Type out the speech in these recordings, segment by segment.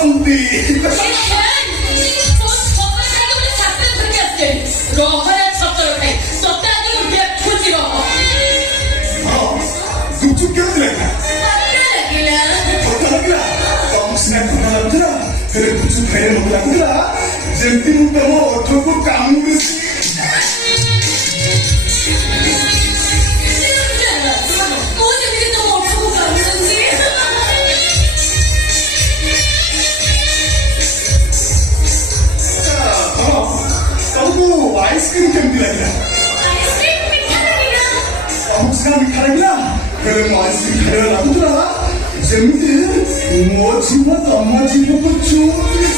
ବସନ୍ତି। ଗୁପଚୁପ କେମିତି ଲାଗିଲା? ଭଲ ଲାଗିଲା। ତମକୁ ସିନା ଭଲ ଲାଗୁଥିଲା, ହେଲେ ଗୁପଚୁପ ଖାଇଲେ ମୋତେ ଲାଗୁଥିଲା ଯେମିତି ମୁଁ ତମ ଓଠକୁ କାମୁଡୁଛି। आइसक्रीम केमती लगे? तमको सिना मीठा लगे हेले मो आइसक्रीम खाइबा लागुला जेमिति मो जीव तम जीव को चूमी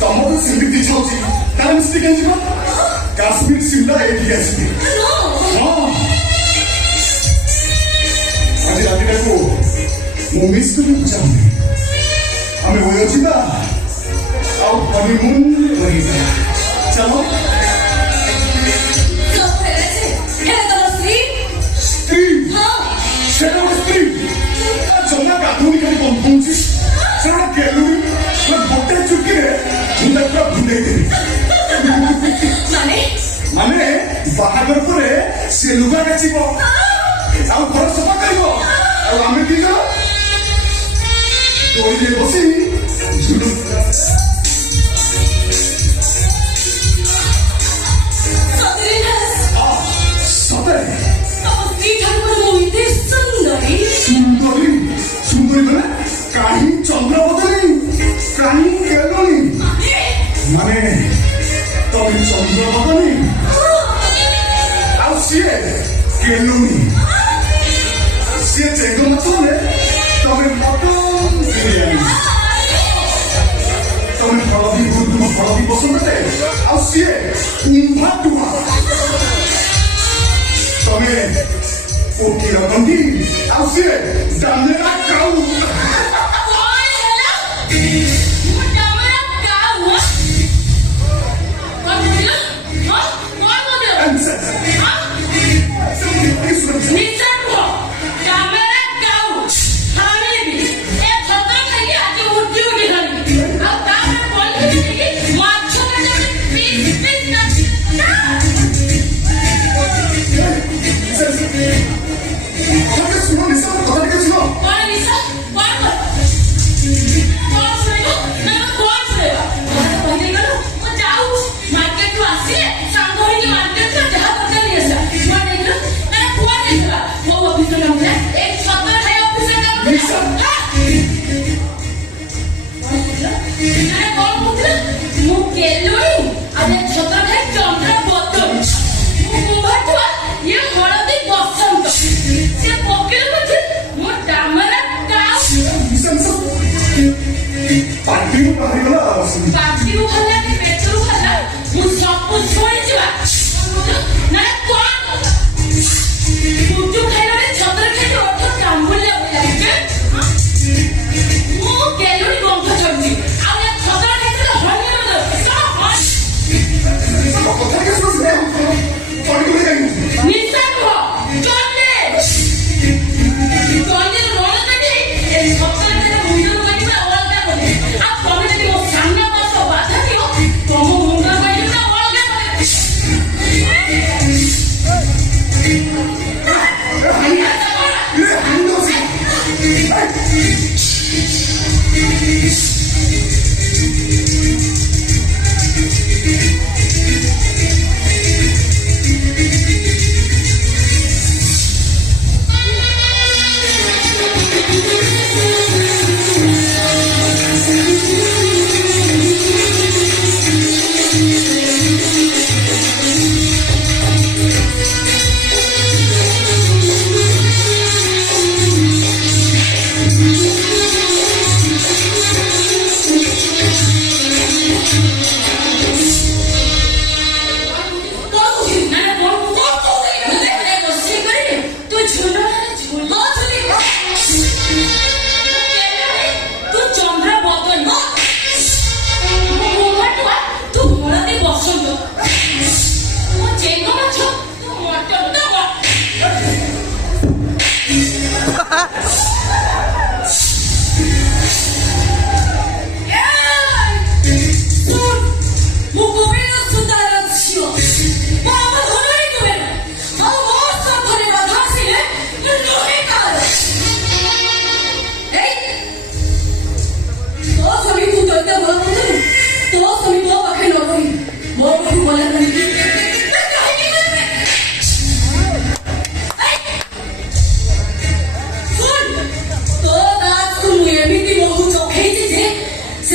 तमको सिमिति छौची तार मिस्टेक है काश्मीर शिमला एटी आसबे आज राति को मु मिस करने चाहूँ हमें वो योजना और हनीमून रहेगा चलो स्त्री सेना स्त्री जमा गाधुनी खाली कम पहुंची सेना केलुरी मैं बोटे चुकी है मुंडा पूरा भुंडे देवी माने बाहागर परे से लुगा काचिबो आउ घर सफा करिबो आउ आमे की करो तोइले बसी झुडु सते सुंदरी माने काहीं चंद्रवदनी काहीं केलनी माने तम चंद्रवदनी सीए केलुनी सीए चेंगो मचोने तमे मटन बिरयानी तमे फलबी गुदुम फलबी बसंते आ सीए इनभाटुआ तमे ओकी रगंदी आ सीए डालेरा काऊ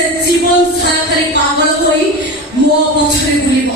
নিজের জীবন ছায়াকারী পাগল হই বছরে ঘুরিব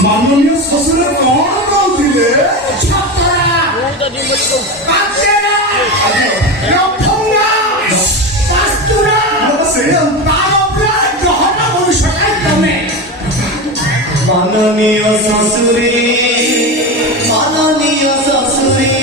माननीय শ্বশুर कौन कहते माननीय ससुरी माननीय ससुरी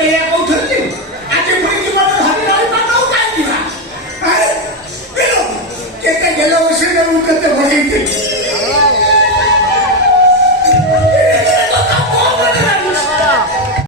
हैं